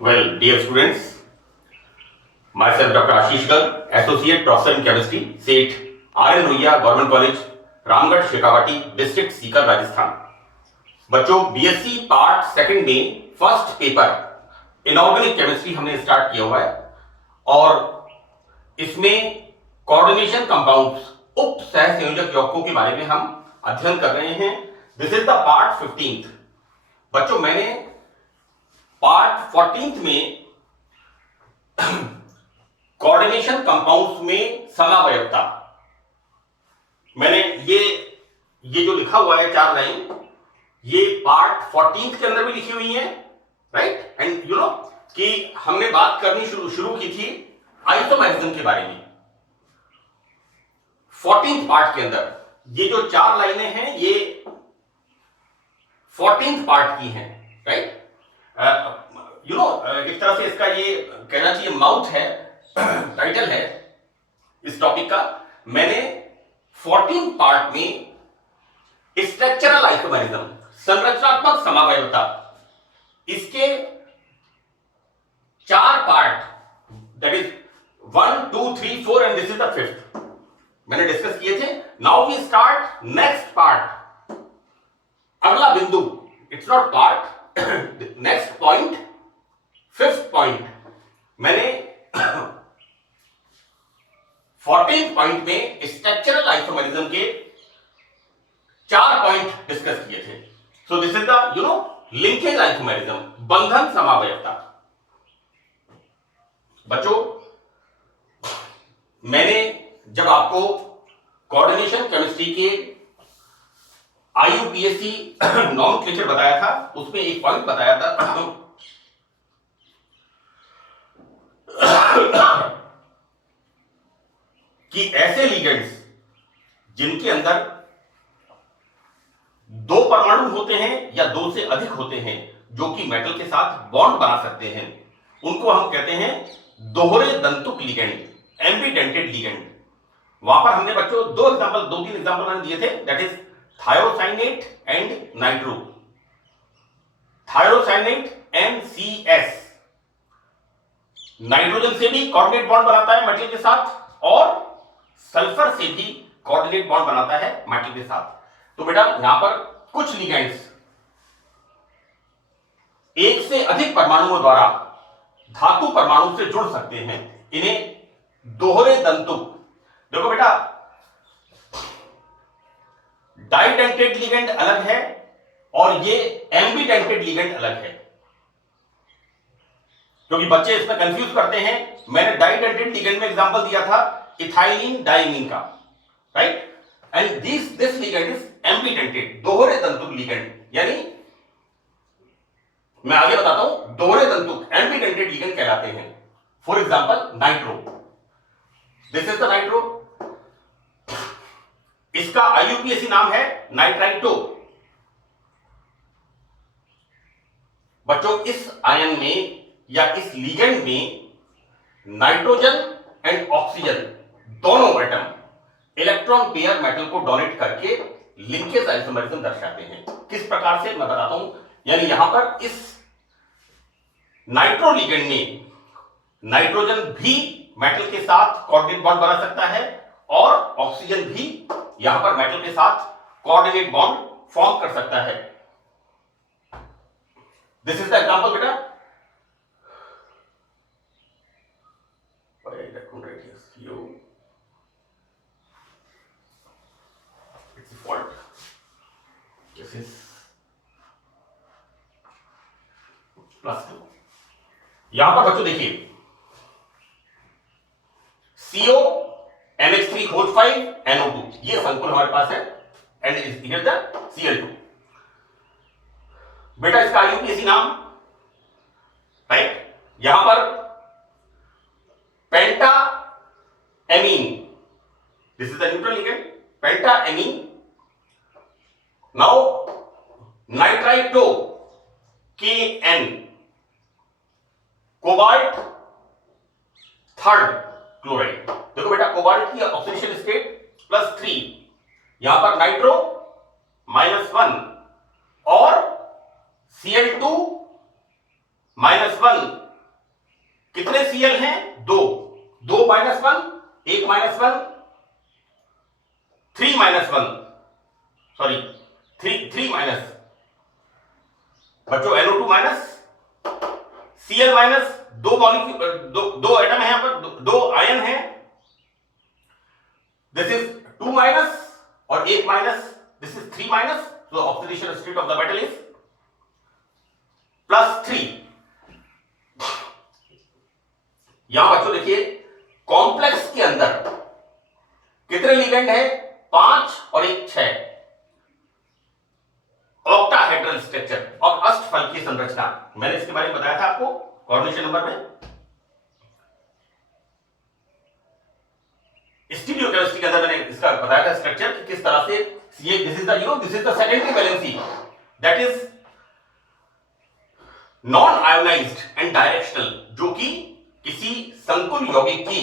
Well, dear students, myself Dr. Ashish Garg, Associate Professor in Chemistry, SET, R.N. Rohia, Government College, Ramgarh Shekhawati, district Sikar, Rajasthan. बच्चों, BSc part second में first paper inorganic chemistry हमने start किया हुआ है और इसमें coordination compounds, उप सह संयोजक यौगिकों के बारे में हम अध्ययन कर रहे हैं। This is the part 15th। बच्चों, मैंने पार्ट 14th में कोऑर्डिनेशन कंपाउंड्स में समावयवता, मैंने ये जो लिखा हुआ है 4 लाइन, ये पार्ट 14th के अंदर भी लिखी हुई है, राइट। एंड यू नो कि हमने बात करनी शुरू की थी आइसोमेरिज्म के बारे में 14th पार्ट के अंदर। ये जो 4 लाइनें हैं ये 14th पार्ट की हैं, राइट। यू नो एक तरह से इसका ये कहना चाहिए माउथ है, टाइटल है इस टॉपिक का। मैंने 14th पार्ट में स्ट्रक्चरल आइसोमेरिज्म, संरचनात्मक समावयवता, इसके 4 part, that is 1, 2, 3, 4 and this is the 5th, मैंने डिस्कस किए थे। Now we start next part, अगला बिंदु, it's not part, next point, 5th point. मैंने 14th पॉइंट में स्ट्रक्चरल आइसोमेरिज्म के 4 पॉइंट डिस्कस किए थे। So this is the you know linkage isomerism, बंधन समावयवता। बच्चों, मैंने जब आपको कोऑर्डिनेशन केमिस्ट्री के IUPAC नॉमेनक्लेचर बताया था, उसमें एक पॉइंट बताया था कि ऐसे लिगेंड्स जिनके अंदर 2 परमाणु होते हैं या 2 से अधिक होते हैं जो कि मेटल के साथ बॉन्ड बना सकते हैं, उनको हम कहते हैं दोहरे दंतुक लिगेंड, एम्बीडेंटेड लिगेंड। वहां पर हमने बच्चों 2-3 एग्जांपल मैंने दिए थे, that is thiocyanate and nitro. Thiocyanate MCS nitrogen से भी कोऑर्डिनेट बॉन्ड बनाता है मेटल के साथ और सल्फर से भी कोऑर्डिनेट बॉन्ड बनाता है मेटल के साथ। तो बेटा, यहां पर कुछ लिगेंड्स एक से अधिक परमाणुओं द्वारा धातु परमाणु से जुड़ सकते हैं, इन्हें दोहरे दंतुक। देखो बेटा, डाइडेंटेड लिगेंड अलग है और ये एम्बीडेंटेड लिगेंड अलग है, क्योंकि बच्चे इसमें कंफ्यूज करते हैं। मैंने डाइडेंटेड लिगेंड में एग्जांपल दिया था इथाइलिन डाइमीन का, right. And this ligand is एम्बीडेंटेड, दोहरे दंतुक लिगेंड, यानी मैं आगे बताता हूं, दोहरे दंतुक एम्बीडेंटेड लिगेंड कहलाते हैं। For example nitro, this is the nitro, इसका IUPAC नाम है नाइट्राइटो। बच्चों, इस आयन में या इस लिगेंड में नाइट्रोजन एंड ऑक्सीजन दोनों एटम इलेक्ट्रॉन पेयर मेटल को डोनेट करके लिंकेज आइसोमेरिज्म दर्शाते हैं। किस प्रकार से मैं बताता हूं, यानी यहां पर इस नाइट्रो लिगेंड में नाइट्रोजन भी मेटल के साथ कोऑर्डिनेट बॉन्ड बना सकता है और ऑक्सीजन भी यहां पर मेटल के साथ कोऑर्डिनेट बॉन्ड फॉर्म कर सकता है। दिस इज द एग्जांपल बेटा। यहां पर बच्चों देखिए, CO NH3 NO2, ये संकुल हमारे पास है, एंड हियर द Cl2। बेटा, इसका IUPAC नाम, राइट। यहां पर penta amine, this is the neutral ligand, penta amine. Now nitrito KN, cobalt 3rd chloride. देखो बेटा, कोबाल्ट की ऑक्सीडेशन स्टेट +3, यहां पर नाइट्रो -1 और Cl2 -1 minus 1, 3 minus 1, sorry 3 minus, बच्चों NO2 माइनस, Cl माइनस, दो मॉलिक्यूल, दो एटम है यहां पर, दो आयन है, दिस इज 2 माइनस और 1 minus, this is 3 minus, so oxidation state of the metal is +3। यहां बच्चों देखिए कॉम्प्लेक्स के अंदर कितने लिगेंड है, 5 और 1 6, ऑक्टाहेड्रल स्ट्रक्चर और अष्टफल की संरचना, मैंने इसके बारे में बताया था आपको कोऑर्डिनेशन नंबर में। स्टीरियोकेमिस्ट्री के अंदर मैंने इसका बताया था स्ट्रक्चर कि किस तरह से ये this is the secondary valency that is non ionised and directional, जो कि किसी संकुल यौगिक की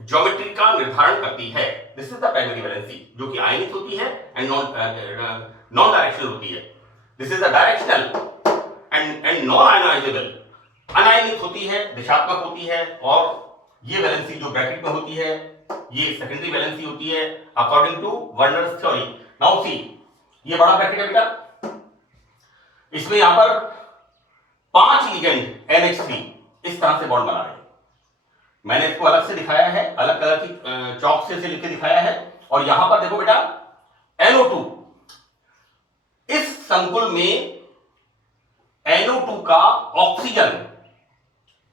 ज्योमेट्री का निर्धारण करती है। This is the primary valency जो कि आयनित होती है एंड नॉन डायरेक्शनल होती है। This is the directional and non ionisable, अनायनित होती है, दिशात्मक होती है, और ये वैलेंसी जो ब्रैकेट में होती है ये सेकेंडरी वैलेंसी होती है according to Werner's theory. Now see, ये बड़ा ब्रैकेट है बेटा, इसमें यहां पर 5 लिगेंड NH3 इस तरह से बॉन्ड बना रहे हैं। मैंने इसको अलग से दिखाया है, अलग कलर की चौक से लिख के दिखाया है, और यहां पर देखो बेटा NO2, इस संकुल में NO2 का ऑक्सीजन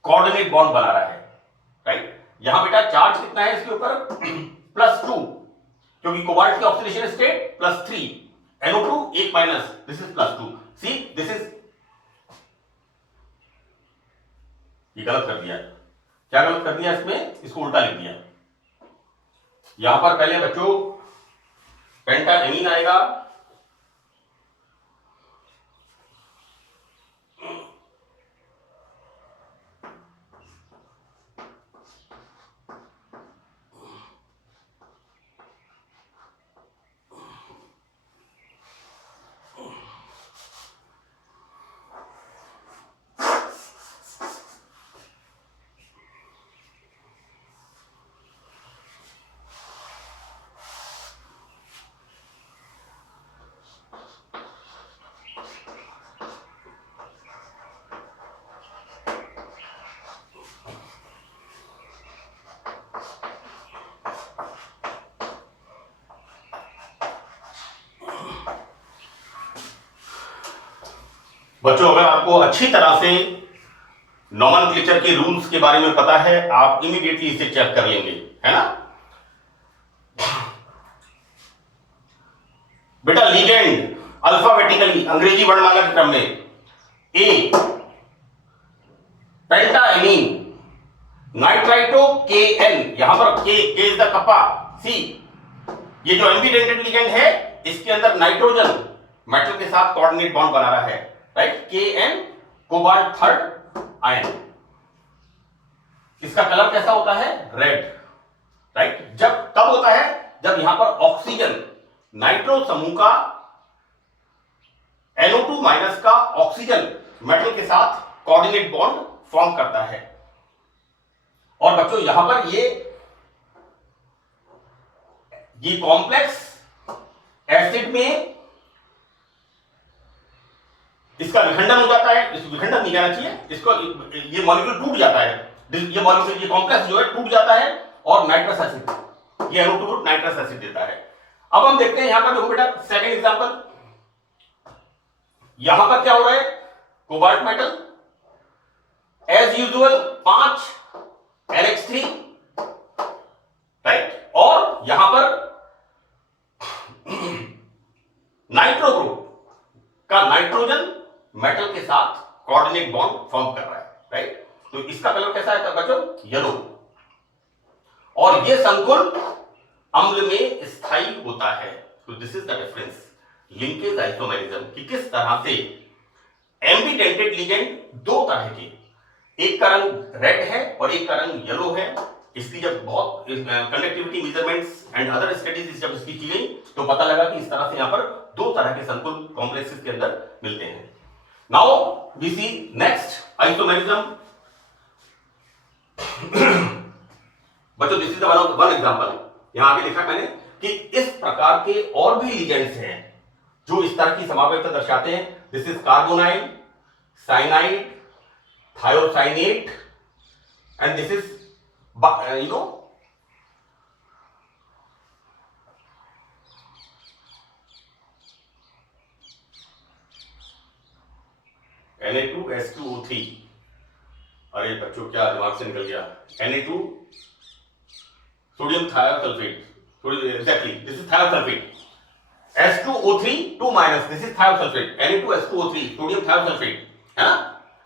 कोऑर्डिनेट बॉन्ड बना रहा है, राइट। यहां बेटा चार्ज कितना है इसके ऊपर, +2, क्योंकि कोबाल्ट की oxidation state +3, NO2 1 minus, this is +2। See this is, ये गलत कर दिया, क्या गलत कर दिया इसमें, इसको उल्टा लिख दिया। यहां पर पहले बच्चों पेंटाएमीन आएगा, बच्चों अगर आपको अच्छी तरह से नोमेनक्लेचर के रूल्स के बारे में पता है, आप इमीडिएटली इसे चेक कर लेंगे, है ना बेटा। लिगेंड अल्फाबेटिकली अंग्रेजी वर्णमाला के क्रम में, ए पेंटाएमीन, नाइट्राइटो KN, यहां पर K इज द कप्पा, सी ये जो एम्बिडेंटेड लिगेंड है इसके अंदर नाइट्रोजन मेटल के साथ कोऑर्डिनेट बॉन्ड बना रहा है, right. KN cobalt third ion, इसका कलर कैसा होता है, रेड, राइट। जब तब होता है जब यहां पर ऑक्सीजन नाइट्रो समूह का NO2 माइनस का ऑक्सीजन मेटल के साथ कोऑर्डिनेट बॉन्ड फॉर्म करता है। और बच्चों यहां पर ये कॉम्प्लेक्स एसिड में इसका विखंडन हो जाता है, इसको विखंडन नहीं कहना चाहिए, इसको ये मॉलिक्यूल टूट जाता है, ये मॉलिक्यूल ये कॉम्प्लेक्स जो है टूट जाता है और नाइट्रस एसिड, ये NO2 ग्रुप नाइट्रस एसिड देता है। अब हम देखते हैं यहां पर देखो बेटा सेकंड एग्जांपल, यहां पर क्या हो रहा है, cobalt metal as usual 5 NH3, right, और यहां पर नाइट्रो ग्रुप का नाइट्रोजन मेटल के साथ कोऑर्डिनेट बॉन्ड फॉर्म कर रहा है, राइट। तो इसका कलर कैसा है बच्चों, येलो, और ये संकुल अम्ल में स्थायी होता है। तो this is the difference, linkage isomerism, कि किस तरह से एम्बिडेंटेड लिगेंड दो तरह के, एक का रंग रेड है और एक का रंग येलो है। इसकी जब बहुत conductivity measurements and other studies जब इसकी की गई तो पता लगा कि इस तरह से यहां पर दो तरह के संकुल कॉम्प्लेक्सेस के अंदर मिलते हैं। Now we see next isomerism. बच्चों दिस इज वन एग्जांपल। यहां आगे लिखा मैंने कि इस प्रकार के और भी लिगेंड्स हैं जो इस तरह की समावेशता दर्शाते हैं। This is carbonyl, cyanide, thiocyanate and this is Na2H2O3। अरे बच्चों क्या दिमाग से निकल गया, Na2 sodium thiosulphate, exactly this is thiosulphate. H2O3 2 minus, this is thiosulphate. Na2H2O3 sodium thiosulphate है ना,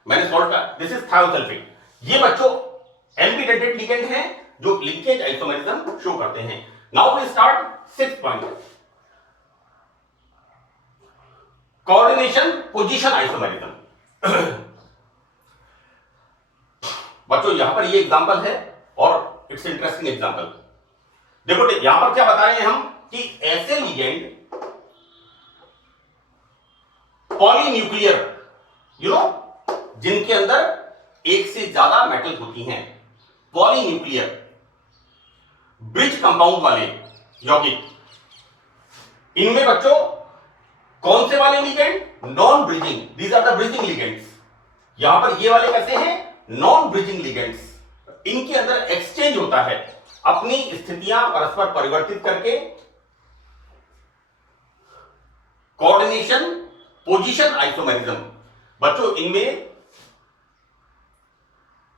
मैंने सॉल्ट का, दिस इज थायोसल्फेट। ये बच्चों एम्बिडेंटेड लिगेंड हैं जो लिंकेज आइसोमेरिज्म शो करते हैं। Now we start 6th point, coordination position isomerism. बच्चों यहां पर ये एग्जांपल है और इट्स इंटरेस्टिंग एग्जांपल। देखो यहां पर क्या बता रहे हैं हम कि ऐसे लिगेंड पॉलीन्यूक्लियर, जिनके अंदर एक से ज्यादा मेटल होती हैं, पॉलीन्यूक्लियर ब्रिज कंपाउंड वाले यौगिक, इनमें बच्चों कौन से वाले ligand, non bridging, these are the bridging ligands. यहां पर ये वाले कैसे हैं, नॉन ब्रिजिंग लिगेंड्स। इनके अंदर एक्सचेंज होता है, अपनी स्थितियां परस्पर परिवर्तित करके कोऑर्डिनेशन पोजीशन आइसोमेरिज्म। बच्चों इनमें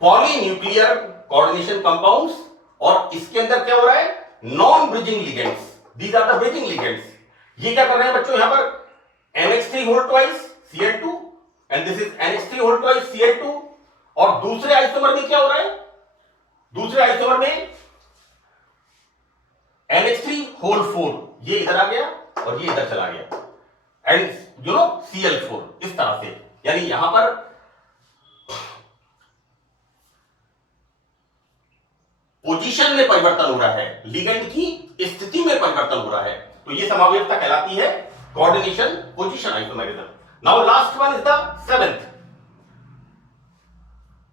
पॉलीन्यूक्लियर कोऑर्डिनेशन कंपाउंड्स और इसके अंदर क्या हो रहा है, non bridging ligands, these are the bridging ligands. ये क्या कर रहे हैं बच्चों, यहां पर NH3 whole twice Cl2 and this is NH3 whole twice Cl2। और दूसरे आइसोमर में क्या हो रहा है, दूसरे आइसोमर में NH3 होल 4, ये इधर आ गया और ये इधर चला गया, एंड Cl4 इस तरह से। यानी यहां पर पोजीशन में परिवर्तन हो रहा है, लिगेंड की स्थिति में परिवर्तन हो रहा है, तो ये समावेशता कहलाती है coordination position isomerism. Now last one is the 7th।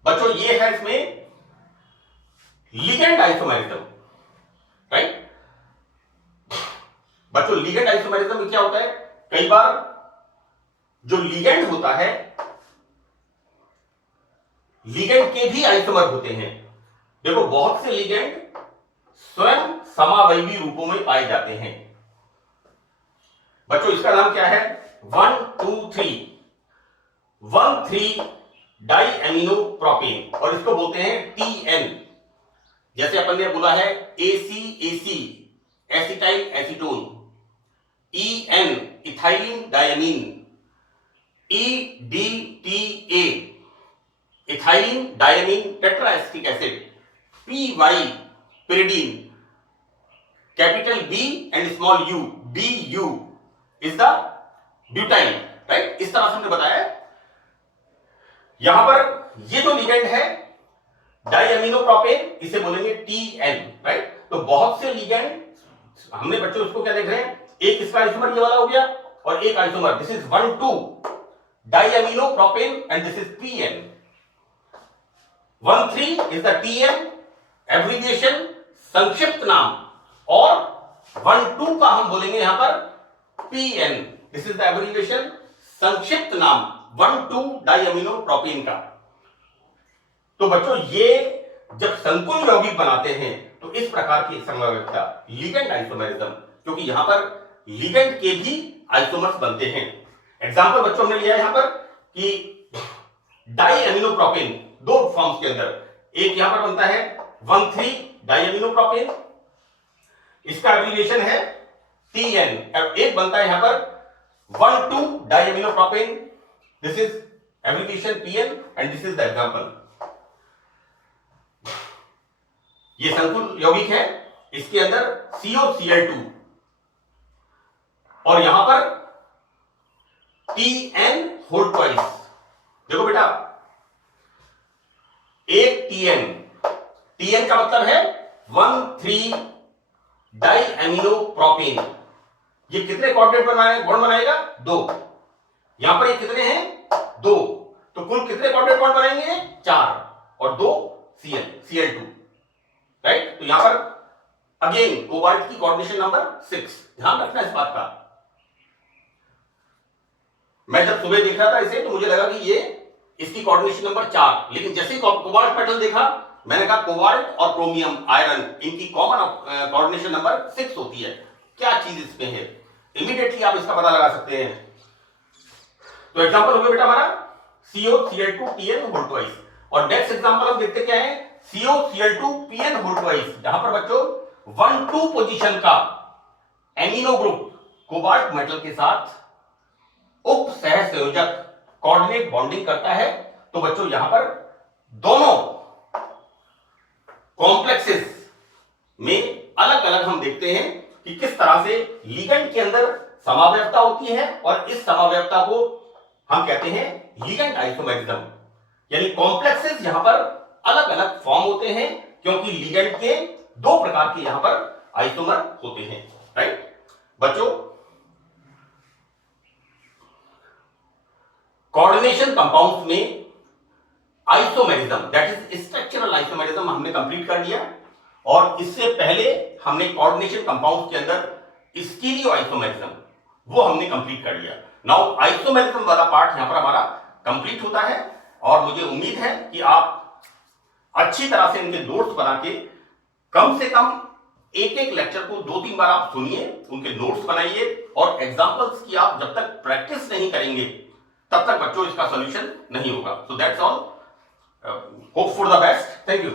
बच्चों ये है इसमें लिगेंड आइसोमेरिज्म, राइट। बच्चों लिगेंड आइसोमेरिज्म में क्या होता है, कई बार जो लिगेंड होता है, लिगेंड के भी आइसोमर होते हैं। देखो बहुत से लिगेंड स्वयं समावयवी रूपों में पाए जाते हैं। बच्चों इसका नाम क्या है, 1,2,3 डाई एमिनो प्रोपेन, और इसको बोलते हैं TN। जैसे अपन ने बोला है ACAC acetyl acetone, EN ethylene diamine, EDTA ethylene diamine tetraacetic acid, PY pyridine, capital B and small u, BU is the butyl, right. इस तरह से हमने बताया है। यहां पर ये जो लिगेंड है डाइएमिनो प्रोपेन, इसे बोलेंगे TN, राइट। तो बहुत से लिगेंड हमने बच्चों उसको क्या देख रहे हैं, एक इसका आइसोमर ये वाला हो गया और एक isomer, this is 1,2 diamino propane and this is PN। 1,3 is the TN abbreviation, संक्षिप्त नाम, और 1,2 का हम बोलेंगे यहां पर PN, this is the abbreviation, संक्षिप्त नाम 1,2 डाइएमिनो प्रोपेन का। तो बच्चों ये जब संकुल यौगिक बनाते हैं तो इस प्रकार की समवेतता लिगेंड आइसोमेरिज्म, क्योंकि यहां पर लिगेंड के भी आइसोमर्स बनते हैं। एग्जांपल बच्चों हमने लिया यहां पर कि डाइएमिनो प्रोपेन दो फॉर्म्स के अंदर, एक यहां पर बनता है 1,3 डाइएमिनो प्रोपेन, इसका एब्रिविएशन है TN, और एक बनता है यहां पर 1,2 diamino propane, this is abbreviation PN and this is the example. ये संकुल यौगिक है, इसके अंदर COCl2 और यहां पर TN होल ट्वाइस। देखो बेटा एक TN का मतलब है 1,3 डाइएमिनो प्रोपेन। ये कितने कोऑर्डिनेट बॉन्ड बनाएगा, 2। यहां पर ये कितने हैं, 2, तो कुल कितने कोऑर्डिनेट बॉन्ड बनाएंगे, 4, और 2 Cl2। राइट। तो यहां पर अगेन कोबाल्ट की कोऑर्डिनेशन नंबर 6, ध्यान रखना इस बात का। मैं जब सुबह देख रहा था इसे तो मुझे लगा कि ये इसकी कोऑर्डिनेशन नंबर 4, लेकिन जैसे कोबाल्ट मेटल देखा मैंने कहा कोबाल्ट और क्रोमियम आयरन इनकी कॉमन कोऑर्डिनेशन नंबर 6 होती है। क्या चीज इसमें है, इमीडिएटली आप इसका पता लगा सकते हैं। तो एग्जांपल हो गया बेटा हमारा COCl2TN होल ट्वाइस, और नेक्स्ट एग्जांपल हम देखते क्या है COCl2PN होल ट्वाइस, जहां पर बच्चों 1,2 पोजीशन का एमिनो ग्रुप कोबाल्ट मेटल के साथ उप सह संयोजक कोऑर्डिनेट बॉन्डिंग करता है। तो बच्चों यहां पर दोनों कॉम्प्लेक्सेस में अलग अलग हम देखते हैं कि किस तरह से लिगेंड के अंदर समावयवता होती है, और इस समावयवता को हम कहते हैं लिगेंड आइसोमेरिज्म, यानी कॉम्प्लेक्सेस यहां पर अलग अलग फॉर्म होते हैं क्योंकि लिगेंड के 2 प्रकार के यहां पर आइसोमर होते हैं। राइट बच्चों, कोऑर्डिनेशन कंपाउंड्स में isomerism that is structural isomerism हमने कंप्लीट कर लिया, और इससे पहले हमने कोऑर्डिनेशन कंपाउंड्स के अंदर स्टीरियो आइसोमेरिज्म वो हमने कंप्लीट कर लिया। नाउ आइसोमेरिज्म वाला पार्ट यहां पर हमारा कंप्लीट होता है, और मुझे उम्मीद है कि आप अच्छी तरह से इनके नोट्स बना के कम से कम एक लेक्चर को 2-3 बार आप सुनिए, उनके नोट्स बनाइए, और एग्जांपल्स की आप जब तक प्रैक्टिस नहीं करेंगे तब तक बच्चों इसका सॉल्यूशन नहीं होगा। So that's all, hope for the best, thank you.